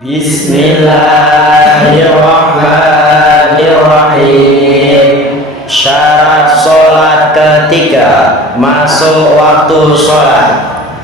Bismillahirrahmanirrahim. Syarat sholat ketiga, masuk waktu sholat.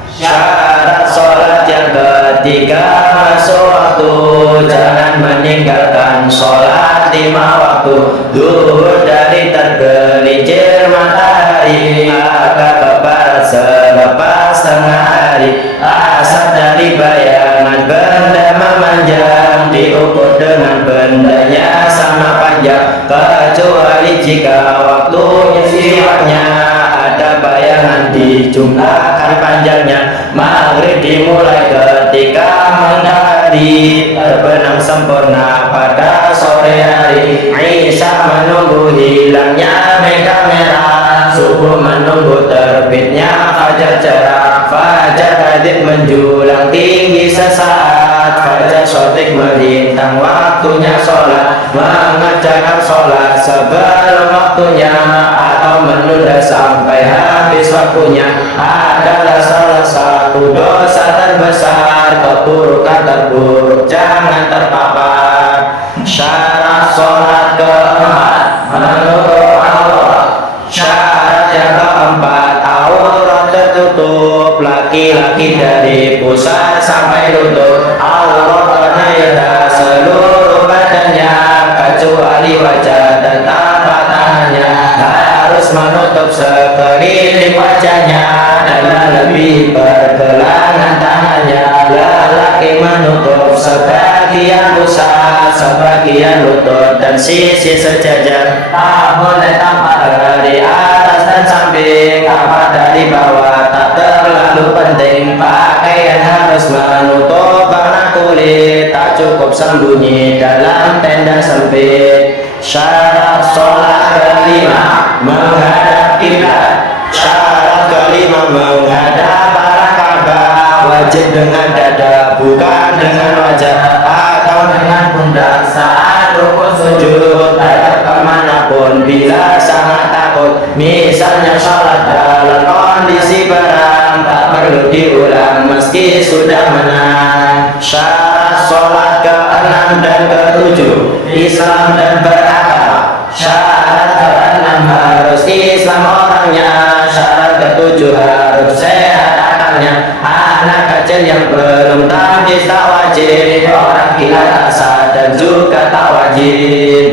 Syarat sholat yang ketiga, masuk waktu. Jangan meninggalkan sholat 5 waktu. Zuhur dari tergelincir matahari, agak ke barat selepas tengah hari. Asar dari bayangan benda memanjang, diukur dengan bendanya sama panjang, kecuali jika waktunya sifatnya ada bayangan dijumlahkan panjangnya. Maghrib dimulai ketika matahari terbenam sempurna pada sore hari. Isya menunggu hilangnya mega merah, subuh menunggu terbitnya fajar cerah. Fajar hadid menjulang tinggi sesaat, fajar sotik melintang waktunya sholat. Mengerjakan sholat sebelum waktunya atau menunda sampai habis waktunya adalah salah satu dosa terbesar, keburukan terburuk jangan terpapar. Syarat sholat keempat, menutup aurat. Syarat yang keempat, aurat tertutup laki-laki dari pusar sampai lutut. Auratnya ya seluruh badannya, kecuali wajah dan tapak tangannya. Harus menutup sekeliling wajahnya dan lebih pergelangan tangannya. Lelaki menutup sebagian pusar, sebagian lutut dan sisi sejajar. Tak boleh tampak dari atas dan samping, apa dari bawah tak terlalu penting. Pakaian harus menutup warna kulit, tak cukup sembunyi dalam tenda sempit. Syarat sholat kelima, menghadap kiblat. Syarat kelima, menghadap arah Ka'bah. Wajib dengan dada, bukan dengan wajah atau dengan pundak saat rukuk sujud. Hadap kemanapun bila sangat takut, misalnya sholat dalam kondisi berang, tak perlu diulang meski sudah menang. Syarat sholat ke-6 dan ke-7, Islam dan berakal. Syarat ke-6 harus Islam orangnya. Syarat ke-7 harus sehat akalnya. Anak kecil yang belum tamyiz tak wajib, orang gila tak sah dan juga tak wajib.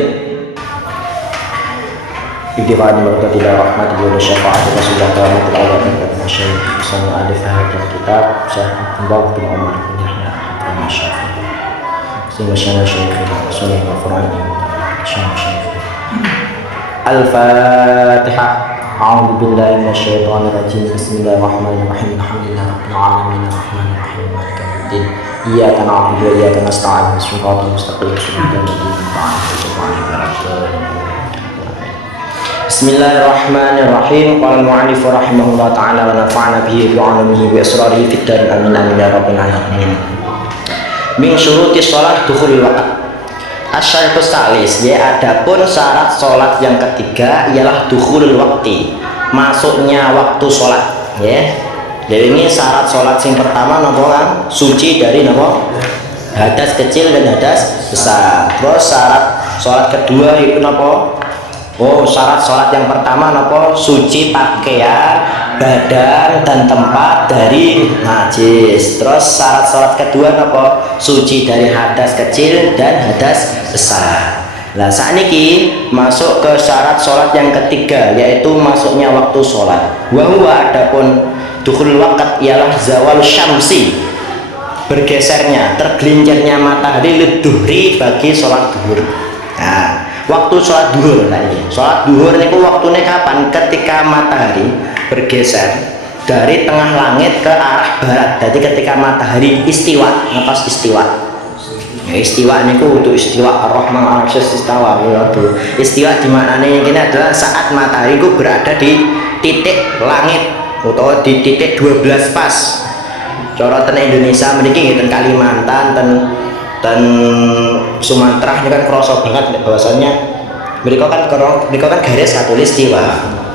Ibtiqa'an marqatillah rahmati wa syafa'ati rasulullah mutul awal dan masyayikh bersama alif hadal kitab Syekh Abdullah bin Umar bin Yahya bin Syafi'i sehingga syekh Rasulullah wa Qur'ani syekh Al-Fatihah. A'udzu billahi minasyaitonir rajim. Bismillahirrahmanirrahim. Alhamdulillahi rabbil alamin arrahmanir rahim maliki yaumiddin. Iyyaka na'budu wa iyyaka nasta'in. Shiratal mustaqim shiratal ladzina an'amta 'alaihim. Bismillahirrahmanirrahim. Qala al-mu'allif rahimahullah ta'ala wa nafa'ana bihi wa 'alamihi wa asrarihi fid darin amin amin ya rabbal alamin. Min syuruti shalah dukhulul waqt. Asyaratus salis, ya adapun syarat sholat yang ketiga ialah dukhulul waqti, masuknya waktu sholat. Ya, jadi ini syarat sholat yang pertama nopo kan suci dari nopo hadas kecil dan hadas besar. Terus syarat sholat kedua itu nopo? Oh, syarat sholat yang pertama nopo suci pakaian, badan dan tempat dari najis. Terus syarat sholat kedua nopo suci dari hadas kecil dan hadas besar. Nah saat ini masuk ke syarat sholat yang ketiga, yaitu masuknya waktu sholat. Wahwa adapun dukhul waqt ialah zawal syamsi, bergesernya tergelincirnya matahari lidduhri bagi sholat duhur. Nah, waktu sholat duhur tadi. Sholat duhur itu waktunya kapan? Ketika matahari bergeser dari tengah langit ke arah barat. Jadi ketika matahari istiwa, ngapas istiwa. Ya, istiwa ini untuk istiwa ar-Rahman al-Arsyis istawa. Istiwa di mana ini adalah saat matahari itu berada di titik langit atau di titik 12 pas. Cara ten Indonesia memiliki ten Kalimantan, ten Sumatera ini kan kerasa banget bahwasannya mereka kan garis katulistiwa.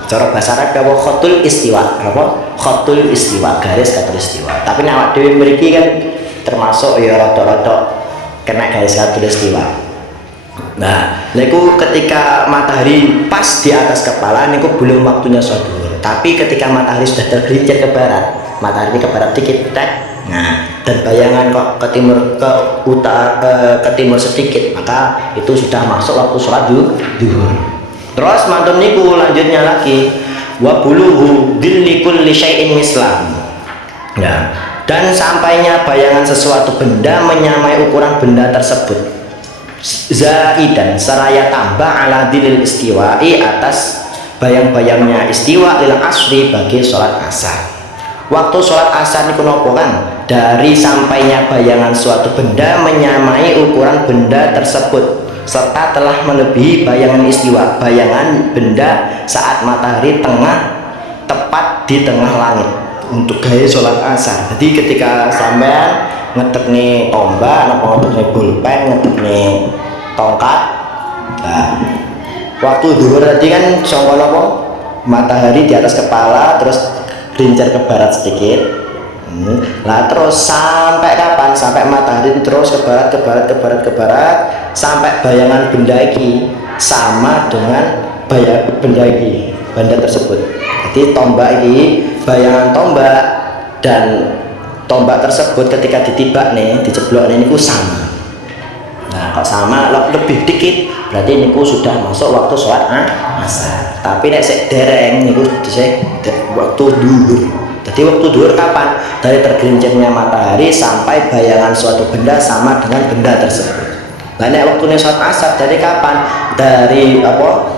Cara bahasa Arab apa khatul istiwa, apa khatul istiwa, garis katulistiwa. Tapi awak dhewe mriki kan termasuk ya rada-rada garis khatulistiwa. Nah, niku ketika matahari pas di atas kepala niku belum waktunya sholat duhur. Tapi ketika matahari sudah tergelincir ke barat, matahari ke barat dikit, nah, dan bayangan kok ke timur ke utara ke timur sedikit, maka itu sudah masuk waktu sholat duhur. Terus mantun niku lanjutnya lagi, wa bulughu dhilli kulli syai'in mislam. Nah, dan sampainya bayangan sesuatu benda menyamai ukuran benda tersebut. Zaidan seraya tambah ala dilil istiwa'i atas bayang-bayangnya istiwa lil asri bagi sholat asar. Waktu sholat asar niku nopo kan? Dari sampainya bayangan suatu benda menyamai ukuran benda tersebut serta telah melebihi bayangan istiwa, bayangan benda saat matahari tengah tepat di tengah langit untuk gaya sholat asar. Jadi ketika sampean ngetek nih tombak, napa ngetek nih pulpen, ngetek nih tongkat, nah, waktu duhur tadi kan songkol apa? Matahari di atas kepala terus gelincir ke barat sedikit. Lah terus sampai kapan? Sampai matahari terus ke barat, ke barat, ke barat, ke barat, sampai bayangan benda ini sama dengan benda ini, benda tersebut. Jadi tombak ini, bayangan tombak dan tombak tersebut ketika ditibak nih, diceblok nih, niku sama. Nah, kalau sama lebih dikit, berarti niku sudah masuk waktu sholat asar. Tapi nek sik dereng niku dhisik waktu duhur. Jadi waktu duhur kapan? Dari tergelincirnya matahari sampai bayangan suatu benda sama dengan benda tersebut. Nah, nek waktunya sholat asar dari kapan? Dari apa?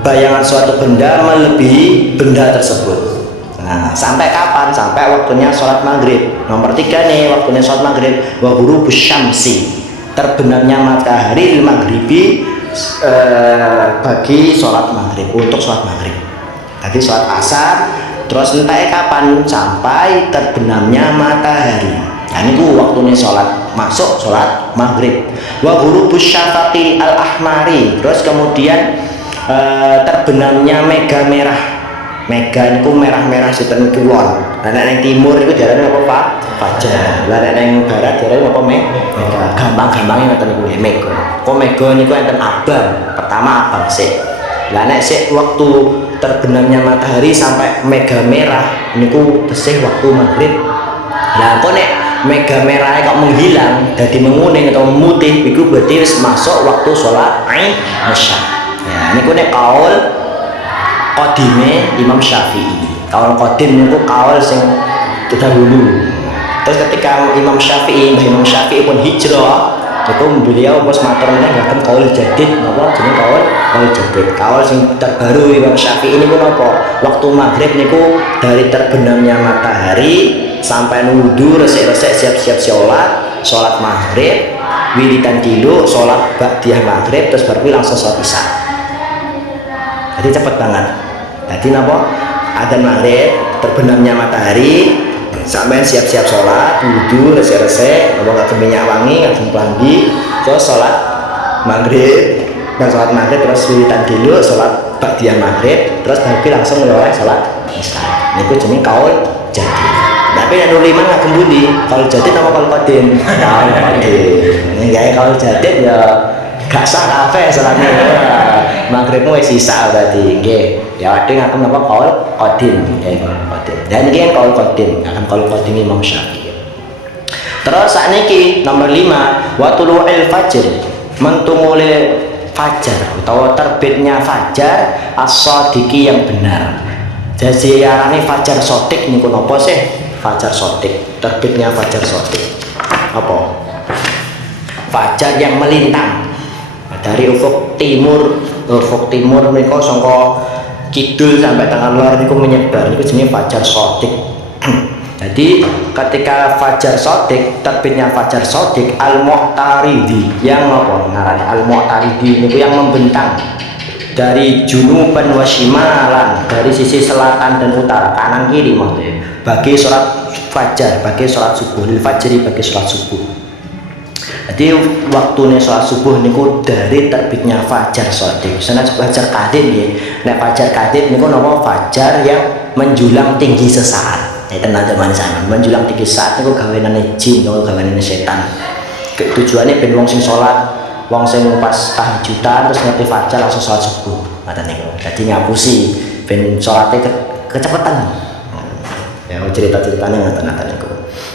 Bayangan suatu benda melebihi benda tersebut. Nah, sampai kapan? Sampai waktunya sholat maghrib. Nomor 3 nih, waktunya sholat maghrib. Wa ghurubus syamsi, terbenamnya matahari lil maghribi, bagi sholat maghrib, untuk sholat maghrib. Tadi sholat asar, terus entah kapan? Sampai terbenamnya matahari. Nah, ini waktunya sholat, masuk sholat maghrib. Wa ghurubus syafaqi al ahmari, terus kemudian terbenamnya mega merah. Mega itu merah-merah sinten kulon. Lah nek timur itu jarane apa Pak? Fajar. Lah nek barat jarane apa mega. Gampang-gampangnya ngoten niku mega. Kok mega niku enten abang. Pertama abang sik. Lah nek sik waktu terbenamnya matahari sampai mega merah niku tesih waktu maghrib. Lah kok nek mega merahnya kok menghilang jadi menguning atau memutih, itu berarti masuk waktu sholat isya. Ya, niku nek kaul qadime Imam Syafi'i. Kaul qadim niku kaul sing terdahulu. Terus ketika Imam Syafi'i pun hijrah, itu beliau bos matur meneh ngaten kaul jadid, napa jenenge kaul jadid. Kaul sing terbaru Imam Syafi'i niku napa? Waktu maghrib niku dari terbenamnya matahari sampai wudu, resik-resik siap-siap sholat maghrib, wiridan dulu, sholat ba'diyah maghrib, terus baru langsung sholat isya. Jadi cepet banget. Jadi napa? Adzan maghrib, terbenamnya matahari, sampai siap-siap sholat, wudu, resik-resik, napa nggak minyak wangi, nggak pelangi, terus sholat maghrib, dan sholat maghrib terus wiridan dulu, sholat ba'diyah maghrib, terus baru langsung mulai sholat isya. Niku jenenge kaul jadi. Tapi yang nuliman nggak kembali. Kalau jadi nama kalau kodim, kalau kodim. Ini kayak kalau jadi ya gak sah kafe selama maghribmu wes sisa berarti. Oke, ya ada nggak nama kalau kodim, kodim. Dan ini kalau kodim, akan kalau kodim Imam Syafi'i. Terus saat ini nomor 5, watulu'il fajr, mentumule fajar atau terbitnya fajar as-shadiqi yang benar. Jadi arane fajar sodik niku napa sih? Fajar sodik, terbitnya fajar sodik apa? Fajar yang melintang dari ufuk timur niku saka kidul sampai tengah lor niku menyebar, niku jenenge fajar sodik. Jadi ketika fajar sodik, terbitnya fajar sodik al-mu'taridi, yang apa ngarane al-mu'taridi niku yang membentang dari junuban wa shimalan, dari sisi selatan dan utara, kanan kiri maksudnya, bagi sholat fajar, bagi sholat subuh, lil fajri, bagi sholat subuh. Jadi waktunya sholat subuh niku dari terbitnya fajar sodik. Misalnya fajar kadib ya, nah fajar kadib niku nama fajar yang menjulang tinggi sesaat. Itu nanti mana sana menjulang tinggi sesaat niku gaweanane jin, niku gaweanane setan. tujuannya ben wong sing sholat, wong sing pas tahajudan terus ngerti fajar langsung sholat subuh ngoten niku. Dadi ngapusi ben sholatnya kecepetan. Ya cerita-ceritanya ngoten niku.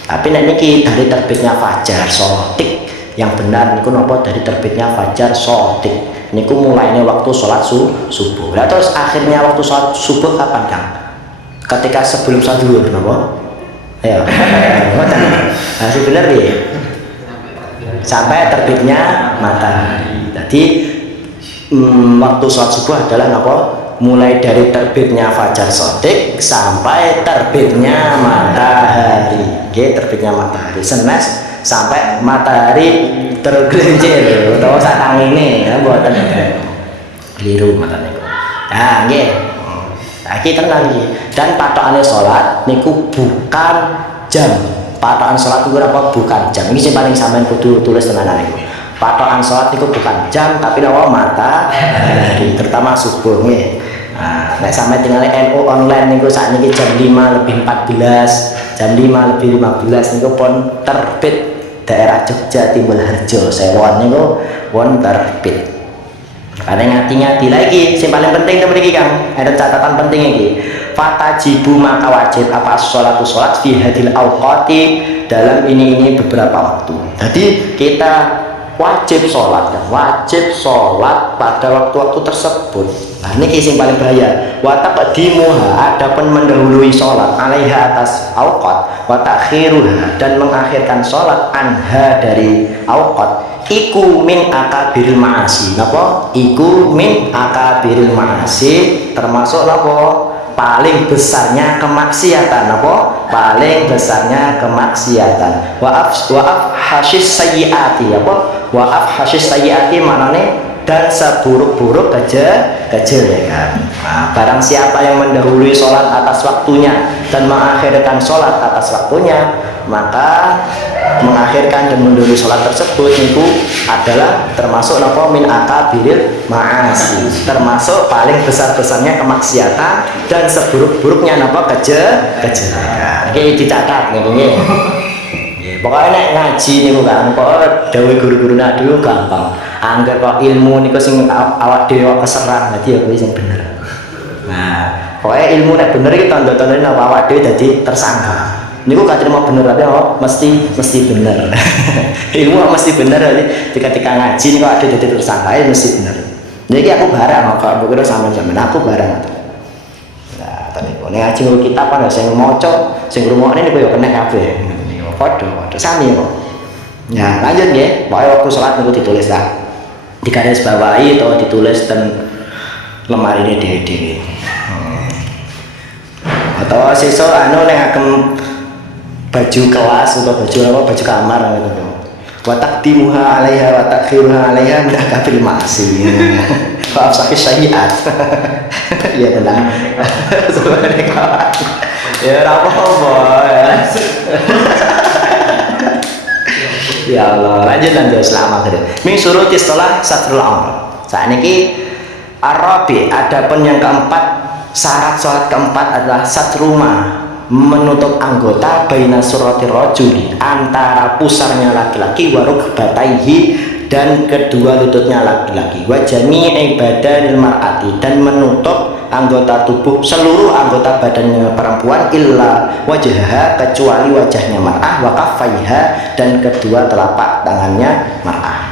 Tapi nek niki dari terbitnya fajar shadiq yang benar niku napa dari terbitnya fajar shadiq. Niku mulainya waktu sholat subuh. Lah terus akhirnya waktu sholat subuh kapan, Kang? Ketika sebelum sholat zuhur napa? Ayo. Nah, bener ya. Sampai terbitnya matahari. Jadi waktu sholat subuh adalah napa? Mulai dari terbitnya fajar shadiq sampai terbitnya matahari. Nggih, terbitnya matahari. Senes sampai matahari tergelincir utawa sak tangine ya mboten keliru mboten niku. Nah, nggih. Saiki tenang iki. Dan patokane salat niku bukan jam. Patokan salat itu apa? Bukan jam. Ini sing paling sampean kudu tulis tenanan niku. Patokan salat niku bukan jam tapi napa matahari, terutama subuh nggih. Nah, nek sampe tinggal NU online niku sakniki jam 5:14, jam 5:15 niku pun terbit daerah Jogja Timbul Harjo Sewon niku won terbit. Karena ngati-ngati lagi, yang paling penting teman iki Kang, ada catatan penting iki. Fatajibu maka wajib apa sholatu sholat fi hadil awqati dalam ini beberapa waktu. Jadi kita wajib sholat kan, wajib sholat pada waktu-waktu tersebut. Nah ini yang paling bahaya. Wa taqdimuha adapun mendahului sholat alaiha atas awqat, wa ta'khiruha dan mengakhirkan sholat anha dari awqat. Iku min akabiril ma'asi. Napa? Iku min akabiril ma'asi termasuk napa? Paling besarnya kemaksiatan. Napa? Paling besarnya kemaksiatan. Wa afhasyis sayyiati. Apa? Wa afhasyis sayyiati maknane dan seburuk-buruk kejelekan. Nah, barang siapa yang mendahului sholat atas waktunya dan mengakhirkan sholat atas waktunya, maka mengakhirkan dan mendahului sholat tersebut itu adalah termasuk napa min akabiril ma'asi, termasuk paling besar-besarnya kemaksiatan dan seburuk-buruknya napa kejelekan. Iki dicatat nggih. Pokoknya nek ngaji niku kan, pokoknya dawuh guru-guru nak dulu gampang. Angger kok ilmu niku sing awak dhewe keserang dadi ya kuwi sing bener. Nah, pokoknya ilmu nek bener iki tanda-tandane apa awak dhewe dadi tersangka. Niku gak terima bener tapi apa mesti bener. Ilmu mesti bener ketika ngaji niku ada dadi tersangka ya mesti bener. Jadi aku barang kok kira sampean aku barang. Nah, tadi nek ngaji niku kitab kan sing maca, sing ngrungokne niku ya kena kabeh. Podo sami kok. Ya lanjut ya, pokoknya waktu sholat niku ditulis lah, digaris bawahi atau ditulis dan lemari ini dewe-dewe. Atau sesuk anu nek akan baju kelas atau baju apa baju kamar gitu. Wa taqdimuha 'alaiha wa ta'khiruha 'alaiha min akabil ma'asi. Maaf sakit sayyiat. Iya tenang. Sebenarnya kawan. Ya apa-apa ya. Ya Allah, lanjut selamat gitu. Min suruti setelah satrul aurat. Saat ini Arabi adapun yang keempat, syarat sholat keempat adalah satruma, menutup anggota baina surati rajuli antara pusarnya laki-laki wa rukbataihi dan kedua lututnya laki-laki, wa jami'i badanil mar'ati dan menutup anggota tubuh seluruh anggota badannya perempuan illa wajhaha kecuali wajahnya mar'ah wa kaffaiha dan kedua telapak tangannya mar'ah.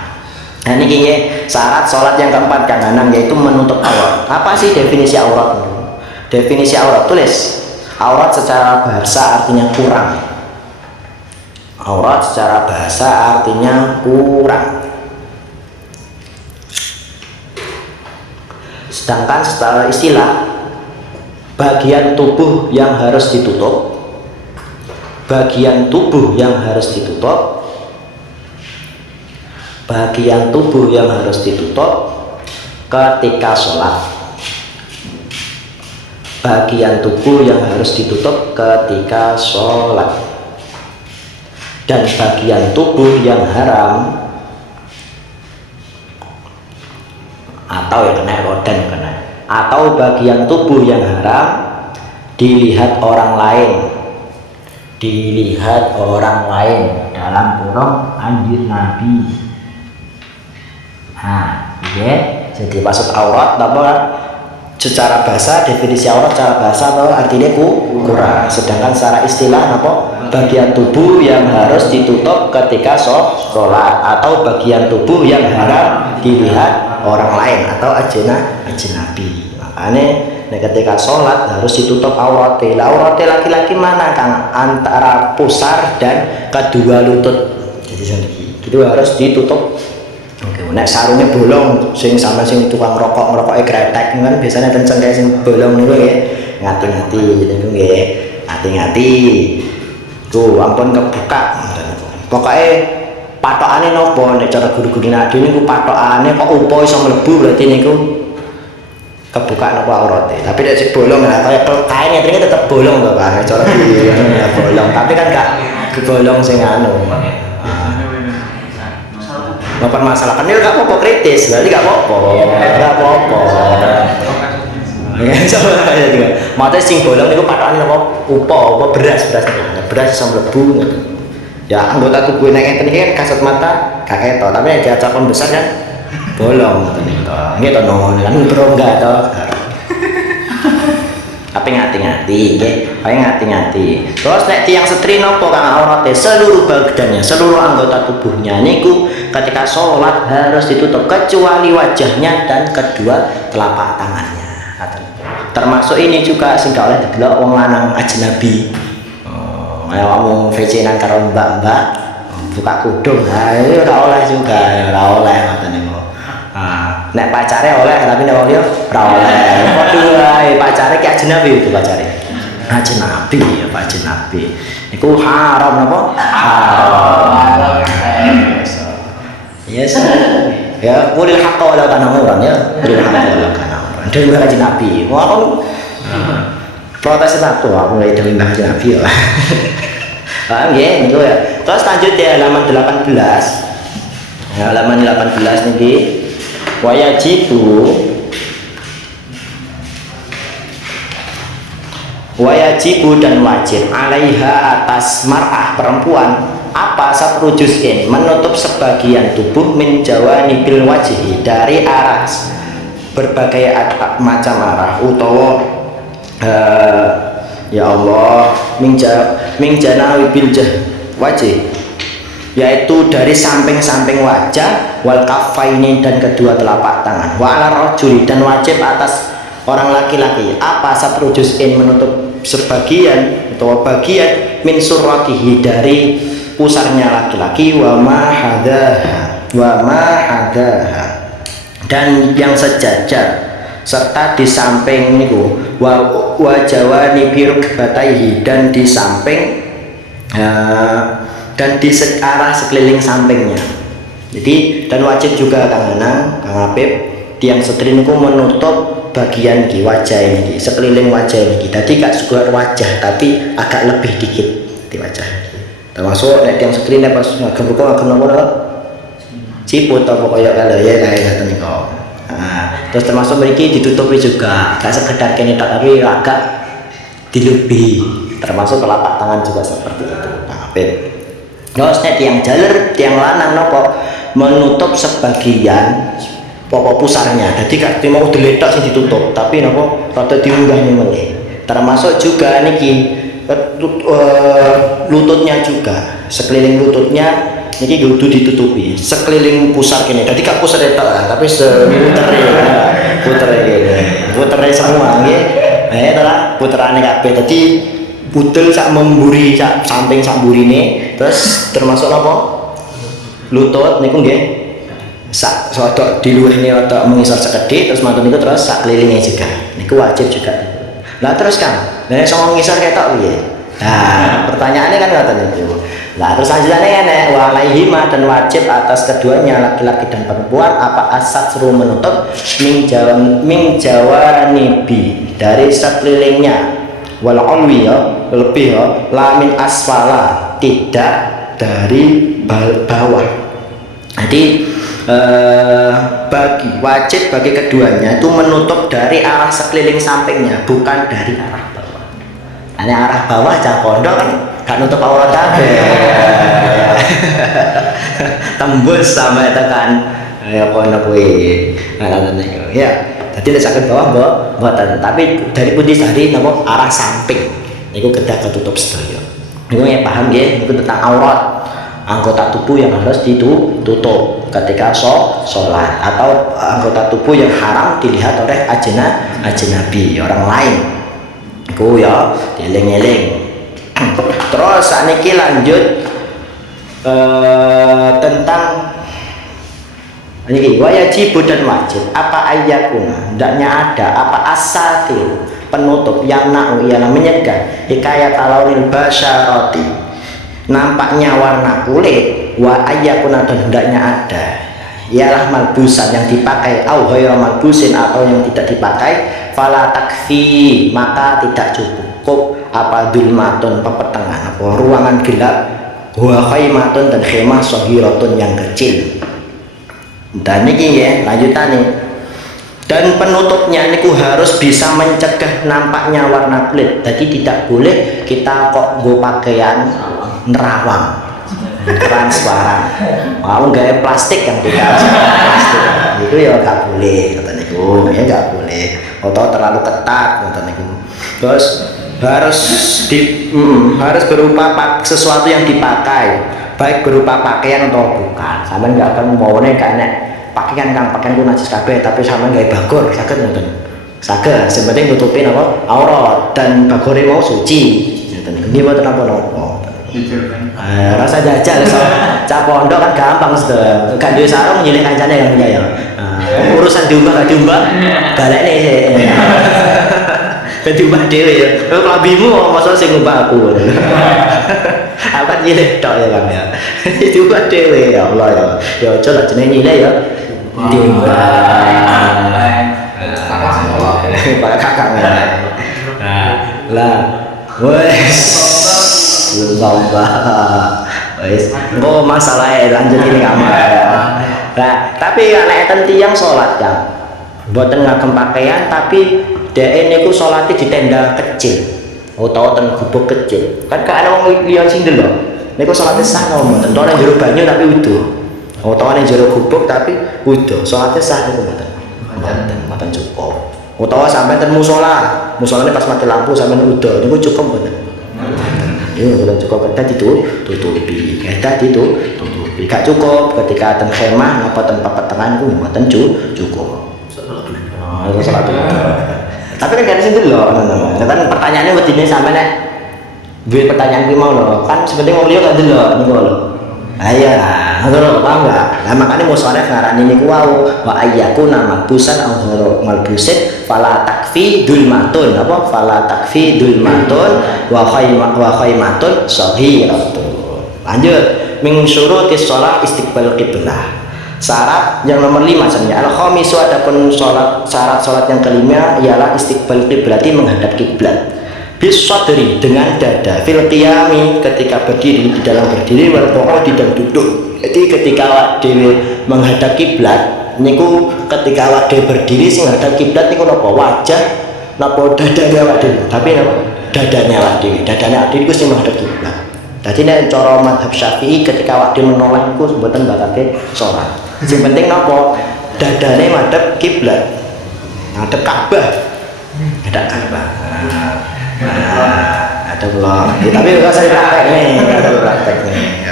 Nah ini syarat sholat yang keempat yang enam yaitu menutup aurat. Apa sih definisi aurat? Definisi aurat tulis aurat secara bahasa artinya kurang. Aurat secara bahasa artinya kurang. Sedangkan secara istilah bagian tubuh yang harus ditutup, bagian tubuh yang harus ditutup, bagian tubuh yang harus ditutup ketika sholat, bagian tubuh yang harus ditutup ketika sholat, dan bagian tubuh yang haram atau yang kena rodan kena, atau bagian tubuh yang haram dilihat orang lain, dilihat orang lain dalam kurung anjir Nabi. Jadi maksud aurat apa? Secara bahasa definisi aurat secara bahasa atau artinya kurang. Sedangkan secara istilah apa? Bagian tubuh yang harus ditutup ketika sholat atau bagian tubuh yang haram dilihat orang lain atau ajnabi. Makanya ketika sholat harus ditutup auratnya. Auratnya laki-laki mana Kang? Antara pusar dan kedua lutut. Jadi itu harus ditutup. Nek sarungnya bolong, sing sama sing tukang ngerokoknya kretek kan biasanya kenceng kayak sing bolong niku nggih. Ngati-ngati niku nggih. Ngati-ngati. Tuh ampun kebuka. Pokoknya patokane nopo nek cara guru-guru nadi niku patokane kok upo iso mlebu berarti niku kebuka nopo aurate. Tapi nek sing bolong lah kaya kain nyetringe tetep bolong to Pak. Cara guru bolong, tapi kan gak bolong sing anu. Mempermasalahkan ini gak apa-apa kritis, berarti gak apa-apa. Matanya sing bolong itu patokan apa? Upo beras bisa mlebu. Ya anggota tubuh nek ngeten iki kan kasat mata gak ketok, tapi nek diacapon besar kan bolong ngoten iki to. Nggih to nongon kan berongga to. Tapi ngati-ngati nggih, ngati-ngati. Terus nek tiyang setri napa Kang aurate seluruh badannya, seluruh anggota tubuhnya niku ketika sholat harus ditutup kecuali wajahnya dan kedua telapak tangannya. Termasuk ini juga sing gak oleh didelok wong lanang ajnabi. Kayak wong VC-nan karo mbak-mbak buka kudung. Nah, itu ora oleh juga, ora oleh ngoten niku. Nek pacare oleh tapi nek wong liya ora oleh. Padha wae pacare ki ajnabi itu pacare. Ajnabi ya Pak ajnabi. Niku haram napa? Haram. Yes. Ya, qulil haqqa wa la kana murran ya. Qulil haqqa wa la kana murran. Dari Mbah Nabi. Wah, aku protes aku nggak dari Mbah Nabi ya. Paham ya, niku ya. Terus lanjut ya halaman 18. Ya, halaman 18 niki. Wajibu dan wajib alaiha atas mar'ah perempuan apa satru juz'in menutup sebagian tubuh min jawanibil wajhi dari arah berbagai macam arah utawa ya Allah min janawibil wajhi yaitu dari samping-samping wajah wal kafaini dan kedua telapak tangan wa ala rajuli dan wajib atas orang laki-laki apa satru juz'in menutup sebagian atau bagian min surratihi dari pusarnya laki-laki wa ma hadaha dan yang sejajar serta di samping niku wa jawani birukbataihi dan di samping dan di arah sekeliling sampingnya. Jadi dan wajib juga Kang Anang, Kang Habib tiang setri niku menutup bagian iki wajah ini sekeliling wajah ini. Tadi gak sekedar wajah tapi agak lebih dikit di wajah. Termasuk nek tiang setri nek pas ngagem ruko ngagem napa ciput apa kaya kalau ya kayak ngoten niku. Terus termasuk mriki ditutupi juga gak sekedar kene tapi agak dilebihi. Termasuk telapak tangan juga seperti itu Kang Habib. Terus nek tiang jaler, tiang lanang nopo menutup sebagian pokok pusarnya. Jadi gak cuma diletak sing ditutup, tapi nopo rada diunggah meneh. Termasuk juga niki lututnya juga, sekeliling lututnya niki kudu ditutupi. Sekeliling pusar kene. Jadi gak pusar tok, tapi putere semua nggih. Itulah puterane kabeh. Dadi budel sak memburi sak samping sak burine terus termasuk apa lutut niku nggih sak sodok diluwihne atau mengisor sekedhik terus mantun niku terus sak kelilingnya juga niku wajib juga. Lah terus kan nek sama mengisor ketok piye? Nah pertanyaannya kan ngoten niku. Lah terus lanjutannya nek wa alaihima dan wajib atas keduanya laki-laki dan perempuan apa asat suruh menutup min jawanibi dari sekelilingnya wal ulwi ya lebih ya lamin asfala tidak dari bawah. Jadi wajib bagi keduanya itu menutup dari arah sekeliling sampingnya bukan dari arah bawah. Ane arah bawah cah pondok kan gak nutup aurat kabeh. Tembus sampai tekan ya pondok kuwi. Ya, jadi nek saged bawah mboten, tapi dari pundi sari napa arah samping niku kedah ketutup sedaya. Niku ya paham nggih, niku tentang aurat. Anggota tubuh yang harus ditutup ketika sholat atau anggota tubuh yang haram dilihat oleh ajnabi orang lain. Iku ya dieling-eling. Terus saniki lanjut tentang ini wajib dan wajib apa ayakuna hendaknya ada apa asatir penutup yang ialah menyegah hikayat alaunil basyarati nampaknya warna kulit wa ayakuna dan hendaknya ada ialah malbusan yang dipakai au ghairu malbusin atau yang tidak dipakai fala takfi maka tidak cukup apa dulmatun pepetengan apa ruangan gelap wa khaimatun dan khemah sahiratun yang kecil. Dan ini ya lanjutannya dan penutupnya niku harus bisa mencegah nampaknya warna kulit. Jadi tidak boleh kita kok nggo pakaian nerawang transparan mau gaya plastik kan tidak plastik itu ya gak boleh kata niku ya gak boleh atau terlalu ketat kata niku. Terus harus berupa sesuatu yang dipakai baik berupa pakaian atau bukan. Sampeyan nggak akan maunya kayak pakaian ku najis kabeh tapi sampeyan gawe bagor saged mboten saged sing penting nutupin apa aurat dan bagore mau suci ngoten niku mboten napa-napa. Rasa jajal so cah pondok kan gampang sudah gak duwe sarung nyilih kancane kan punya ya. Urusan diumbah gak diumbah balekne sih. Ben diumbah dhewe ya. Kelabimu masa sing ngubah aku. Aku kan nyilih tok ya Bang ya. Diumbah dhewe ya Allah ya. Ya aja lah jenenge nyilih ya. Diumbah. Para kakak. Lah wes lomba wes engko masalah lanjut ini kamar. Nah tapi anak enten tiyang salat kan mboten ngagem pakaian tapi dhek niku salate di tenda kecil utawa ten gubuk kecil kan ana wong liya sing ndelok niku salate sah napa mboten to nang jero banyu tapi utuh utawa nang jero gubuk tapi utuh salate sah niku mboten cukup utawa sampean ten musolane pas mati lampu sampean utuh niku cukup mboten. Ya belum cukup kita ditutupi gak cukup ketika ten khemah napa ten pepetengan ku mboten cukup. Itu salat. Tapi kan gak sing delok kan pertanyaannya wedine sampe nek duwe pertanyaan kuwi mau lho kan sebenarnya wong liya gak delok niku lho. Ah iya ngono paham gak? Lah makane musonef ngarani niku wau wa ayyakuna malbusan au ghairu malbusin fala takfi dulmatun apa fala takfi dulmatun wa khaimatun sahiratun. Lanjut min syurutis shalah istiqbal qiblah. Syarat yang nomor 5 sebenarnya al-khamisu adapun syarat salat yang kelima ialah istiqbal qiblati menghadap kiblat. Bisadri dengan dada fil qiyami ketika berdiri di dalam berdiri wal qu'udi dan duduk. Jadi ketika awak dhewe menghadap kiblat niku ketika awak dhewe berdiri sing menghadap kiblat niku napa wajah napa dadane awak dhewe tapi napa dadane awak dhewe iku sing menghadap kiblat. Dadi nek cara mazhab Syafi'i ketika awak dhewe menoleh iku mboten batalke salat. Sing penting napa dadane madhep kiblat. Madhep Ka'bah. Madhep Ka'bah. Ada pula tapi enggak saya praktek nih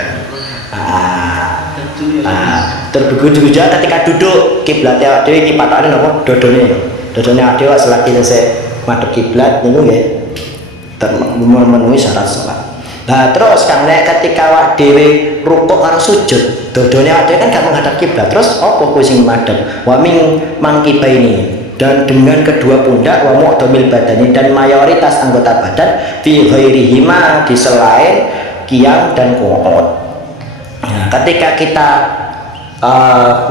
terbeguju juga ketika duduk kiblat awak dhewe iki patokane napa dodone awak dhewe selagi selesai madhep kiblat niku nggih memenuhi syarat salat. Nah terus kan nek ketika awak dhewe rukuk karo sujud dodone awak dhewe kan gak menghadap kiblat terus apa kuwi sing madhep wa min mangkibaini dan dengan kedua pundak wa mu'tamil badani dan mayoritas anggota badan fi ghairihima di selain qiyam dan qu'ud. Nah, ketika kita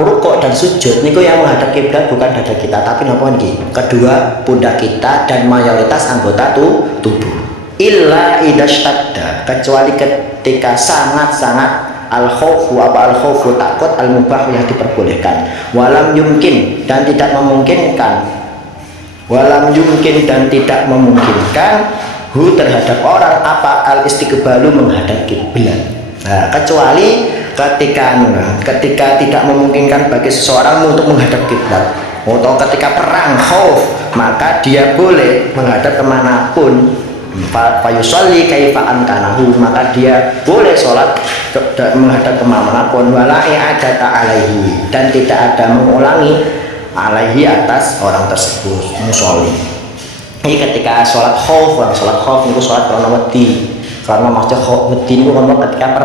rukuk dan sujud niku yang menghadap kiblat bukan dada kita tapi napa niki kedua pundak kita dan mayoritas anggota tubuh illa idastadda kecuali ketika sangat-sangat al-khawfu takut al-mubah yang diperbolehkan walam yumkin dan tidak memungkinkan terhadap orang apa al-istiqbalu menghadap kiblat. Nah, kecuali ketika tidak memungkinkan bagi seseorang untuk menghadap kiblat, atau ketika perang khauf, maka dia boleh menghadap kemanapun. Fayusolli kaifa amkanahu, maka dia boleh sholat menghadap kemanapun. Wala i'adata alaihi, dan tidak ada mengulangi alaihi atas orang tersebut musolli. Ini ketika sholat khauf, sholat khauf itu sholat karena wedi, karena maksudnya khauf wedi itu ngomong ketika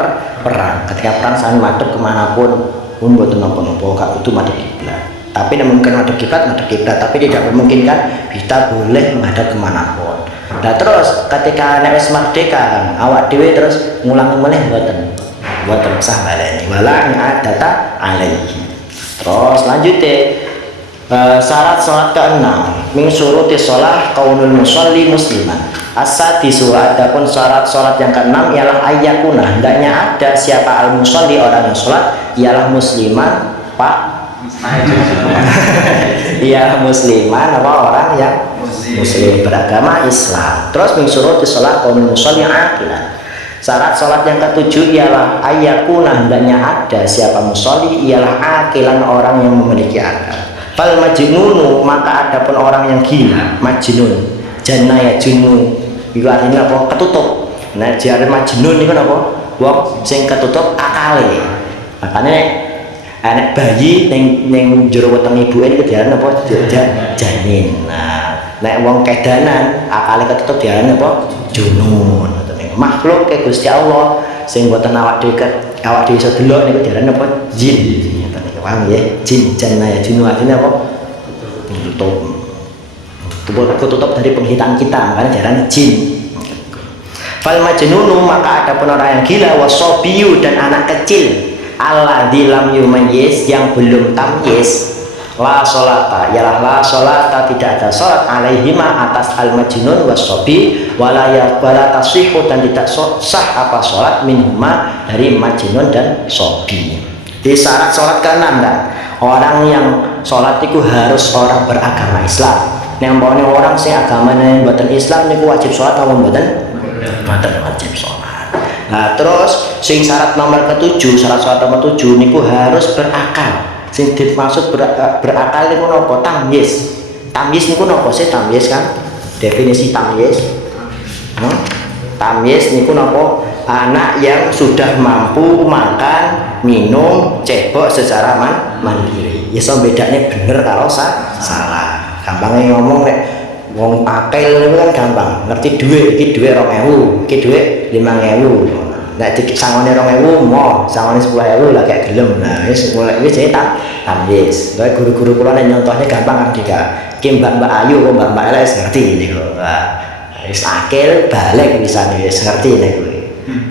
perang sampeyan madhep kemanapun pun mboten napa-napa, itu madhep kiblat. Tapi mungkin madhep kiblat, tapi tidak memungkinkan kita boleh menghadap kemanapun. Nah terus ketika nek wis merdeka kan awak dhewe terus ngulangi meneh mboten sah baleni wala data alaihi. Terus lanjute syarat salat ke-6 min syuruti shalah qaulul musolli musliman. As-sadisu, adapun syarat salat yang ke-6 ialah ayyakuna, hendaknya ada siapa al-musolli orang yang salat ialah musliman pak ialah musliman apa orang yang muslim beragama Islam. Terus min syuruti shalah qaulul musolli aqilan. Syarat salat yang ke-7 ialah ayyakuna, hendaknya ada siapa musolli ialah aqilan orang yang memiliki akal. Fal majnunu, maka adapun orang yang gila, majnun, janna ya junun, itu artinya apa? Ketutup. Nah, jare majnun itu apa? Wong sing ketutup akale. Makanya anak bayi ning jero weteng ibuke niku diarani apa? Janin. Nah, nek wong kedanan akale ketutup diarani apa? Junun. Makhluk ke Gusti Allah sing mboten awak dhewe iso delok niku diarani apa? Jin. Paham ya? Jin, janna ya jinu artinya apa? Tutup dari penglihatan kita, makanya jarang jin. Fal majnunu, maka adapun orang yang gila, wasobiyu, dan anak kecil, alladzi lam yumayyiz, yang belum tamyiz, la sholata, ialah la sholata, tidak ada sholat alaihima atas al majnun wasobi, wala tashihu, dan tidak sah apa sholat minhuma dari majnun dan sobi. Di syarat sholat ke-6 kan, orang yang sholat itu harus orang beragama Islam. Yang orang sing agamanya buatan Islam itu wajib sholat atau buatan wajib sholat. Nah terus sing syarat nomor ke-7, syarat sholat nomor 7 niku harus berakal. Sing dimaksud berakal niku napa? Tamyiz. Tamyiz niku napa sih tamyiz kan? Definisi tamyiz. Tamyiz niku napa? Anak yang sudah mampu makan, minum, cebok secara mandiri. Ya so bedanya bener kalau salah. Gampangnya ngomong nek wong akil itu kan gampang. Ngerti duit, iki duit 2.000, iki duit 5.000. Nek disangone 2.000 mo, sangone 10.000 lah kayak gelem. Nah, wis mulai wis tamyiz. Bae guru-guru kula nek nyontohnya gampang kan juga. Ki Mbak Ayu kok Mbak Eles ngerti niku. Wis akil balik bisa wis ngerti niku.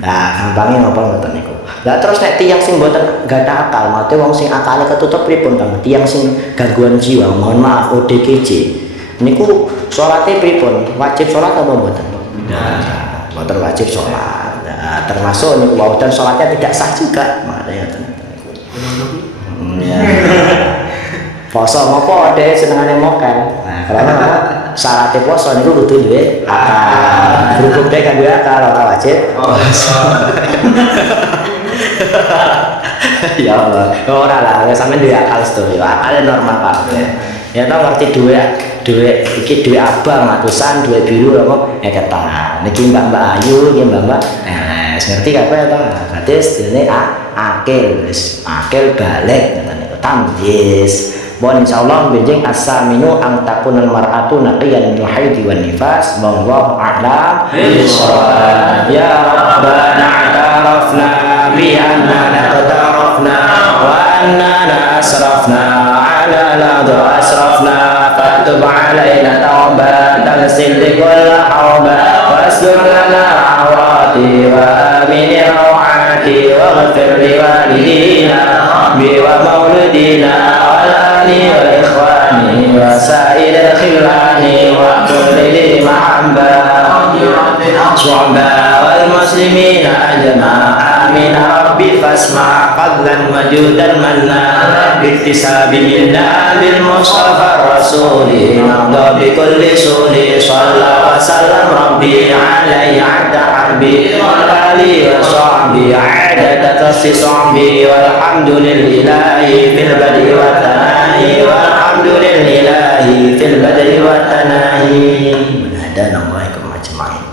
Nah, gampangnya ngopo ngoten niku. Lah terus nek tiyang sing mboten gadah akal, mate wong sing akale ketutup pripun Kang? Tiyang sing gangguan jiwa, mohon maaf ODGJ. Niku salate pripun? Wajib salat apa mboten? Nah, mboten wajib salat. Nah, termasuk niku wonten salatnya tidak sah juga. Makanya ngoten niku. Ya. Poso ngopo ade senengane mokel. Nah, karena syaratnya poso niku kudu duwe akal. Berhubung dhek kan duwe akal ora wajib poso. Ya Allah, ora lah, sampeyan duwe akal sedaya. Akal normal Pak. Ya tau ngerti duwe iki duwe abang atusan, duwe biru apa ketan. Niki Mbak Ayu, niki Mbak. Ngerti kabeh ya to. Berarti sedene akil, wis akil balik ngoten niku tamyiz. Mohon insyaallah benjing as-saminu ang takunal mar'atu naqiyan min haidhi wan nifas. Wallahu a'lam bishawab. Ya Rabbana i'tarafna bi annana qatarafna wa annana asrafna ala ladha asrafna fatub alaina tawbatan siddiq wal hawba wasdur lana awati wa amin rawati wa ghfir li walidina bi wa maulidina والإخوان وسائر الخلان وكل ذي محبة شعبا والمسلمين أجمع آمين ربي فاسمع فضلا وجودا منا باكتساب منا بالمصطفى الرسول نرضى بكل سول صلى وسلم ربي عليه عد حربي والآل وصحبي عادة تسس صحبي والحمد لله في البدء والثناء والحمد لله في البدء والثناء. هدانا الله أجمعين.